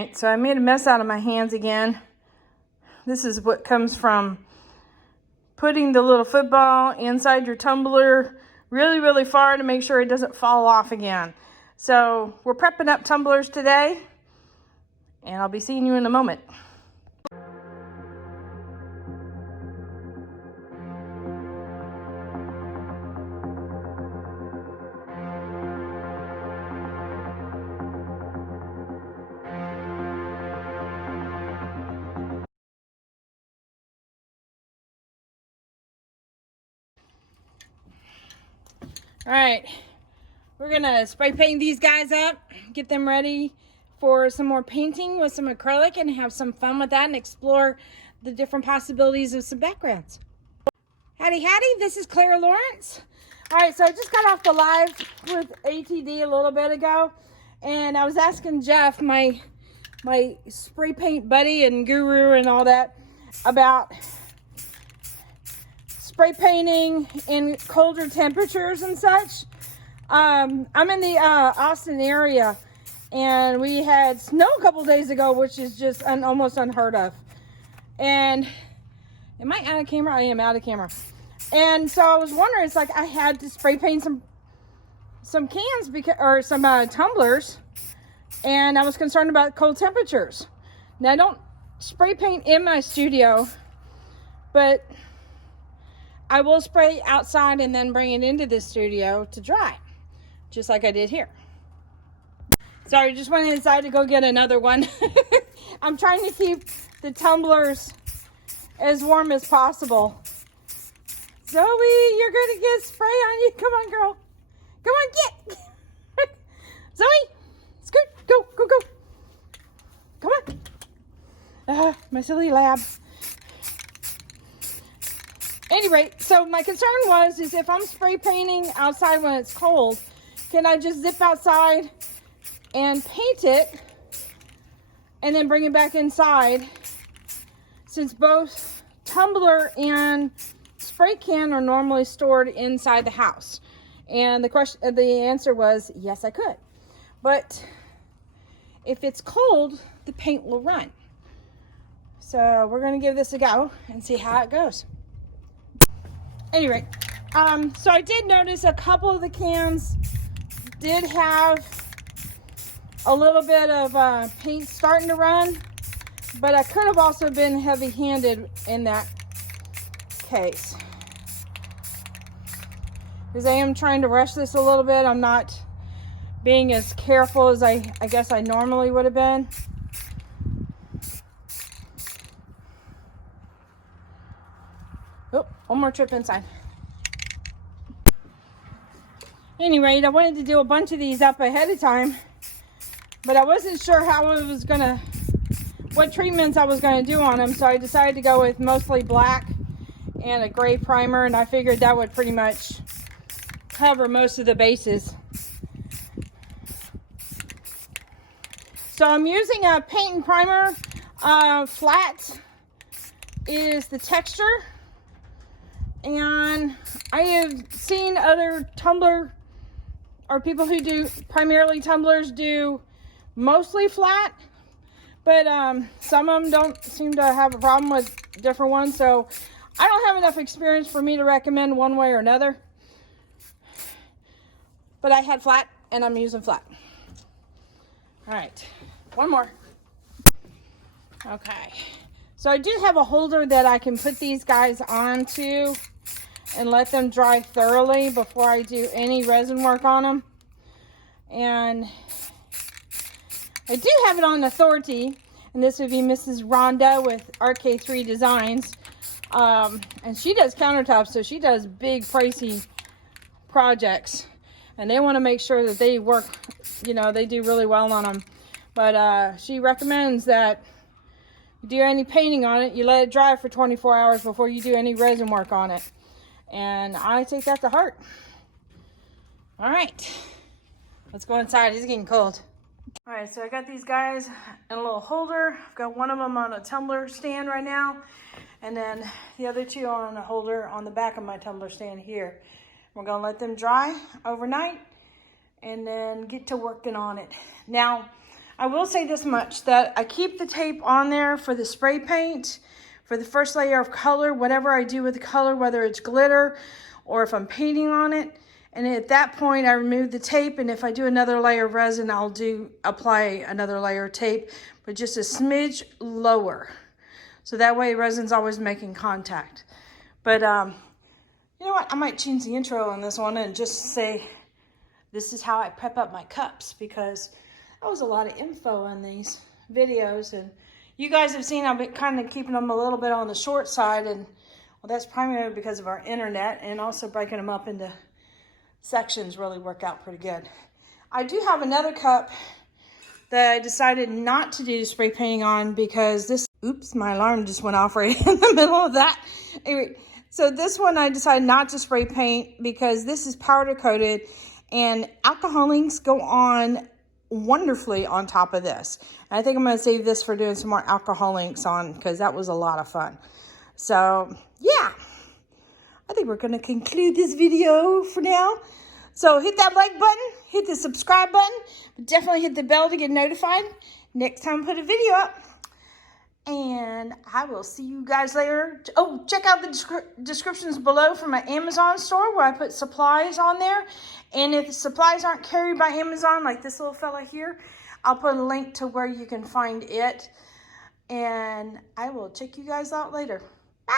Alright, so I made a mess out of my hands again. This is what comes from putting the little football inside your tumbler really, really far to make sure it doesn't fall off again. So we're prepping up tumblers today, and I'll be seeing you in a moment. All right, we're gonna spray paint these guys up, get them ready for some more painting with some acrylic and have some fun with that and explore the different possibilities of some backgrounds. Howdy, howdy, this is Clara Lawrence. All right, so I just got off the live with ATD a little bit ago, and I was asking Jeff, my spray paint buddy and guru and all that, about spray painting in colder temperatures and such. I'm in the Austin area, and we had snow a couple days ago, which is just almost unheard of. And am I out of camera? I am out of camera. And so I was wondering, it's like I had to spray paint some cans or some tumblers, and I was concerned about cold temperatures. Now I don't spray paint in my studio, but I will spray outside and then bring it into the studio to dry, just like I did here. Sorry, just went inside to go get another one. I'm trying to keep the tumblers as warm as possible. Zoe, you're gonna get spray on you. Come on, girl. Come on, get. Zoe, scoot, go, go, go. Come on. My silly lab. Anyway, so my concern is if I'm spray painting outside when it's cold, can I just zip outside and paint it and then bring it back inside, since both tumbler and spray can are normally stored inside the house? And the answer was yes, I could. But if it's cold, the paint will run. So we're gonna give this a go and see how it goes. Anyway, so I did notice a couple of the cans did have a little bit of paint starting to run, but I could have also been heavy-handed in that case, because I am trying to rush this a little bit. I'm not being as careful as I guess I normally would have been. Oh, one more trip inside. Anyway, I wanted to do a bunch of these up ahead of time, but I wasn't sure what treatments I was gonna do on them, so I decided to go with mostly black and a gray primer, and I figured that would pretty much cover most of the bases. So I'm using a paint and primer. Flat is the texture. And I have seen other tumbler, or people who do primarily tumblers, do mostly flat, but some of them don't seem to have a problem with different ones. So I don't have enough experience for me to recommend one way or another, but I had flat and I'm using flat. All right, one more. Okay, so I do have a holder that I can put these guys onto and let them dry thoroughly before I do any resin work on them. And I do have it on authority, and this would be Mrs. Rhonda with RK3 Designs. And she does countertops, so she does big, pricey projects. And they want to make sure that they work, they do really well on them. But she recommends that you do any painting on it, you let it dry for 24 hours before you do any resin work on it. And I take that to heart. All right, let's go inside. It's getting cold. All right, so I got these guys in a little holder. I've got one of them on a tumbler stand right now, and then the other two on a holder on the back of my tumbler stand here. We're gonna let them dry overnight and then get to working on it. Now, I will say this much, that I keep the tape on there for the spray paint, for the first layer of color, whatever I do with the color, whether it's glitter or if I'm painting on it. And at that point, I remove the tape, and if I do another layer of resin, I'll apply another layer of tape, but just a smidge lower. So that way resin's always making contact. But you know what? I might change the intro on this one and just say, this is how I prep up my cups, because that was a lot of info in these videos. And you guys have seen I've been kind of keeping them a little bit on the short side. And well, that's primarily because of our internet, and also breaking them up into sections really work out pretty good. I do have another cup that I decided not to do spray painting on because this, oops, my alarm just went off right in the middle of that. Anyway, so this one I decided not to spray paint because this is powder coated, and alcohol inks go on wonderfully on top of this. And I think I'm going to save this for doing some more alcohol inks on, because that was a lot of fun. So yeah, I think we're going to conclude this video for now. So hit that like button, hit the subscribe button, but definitely hit the bell to get notified next time I put a video up. And I will see you guys later. Oh, check out the descriptions below for my Amazon store, where I put supplies on there. And if the supplies aren't carried by Amazon, like this little fella here, I'll put a link to where you can find it. And I will check you guys out later. Bye.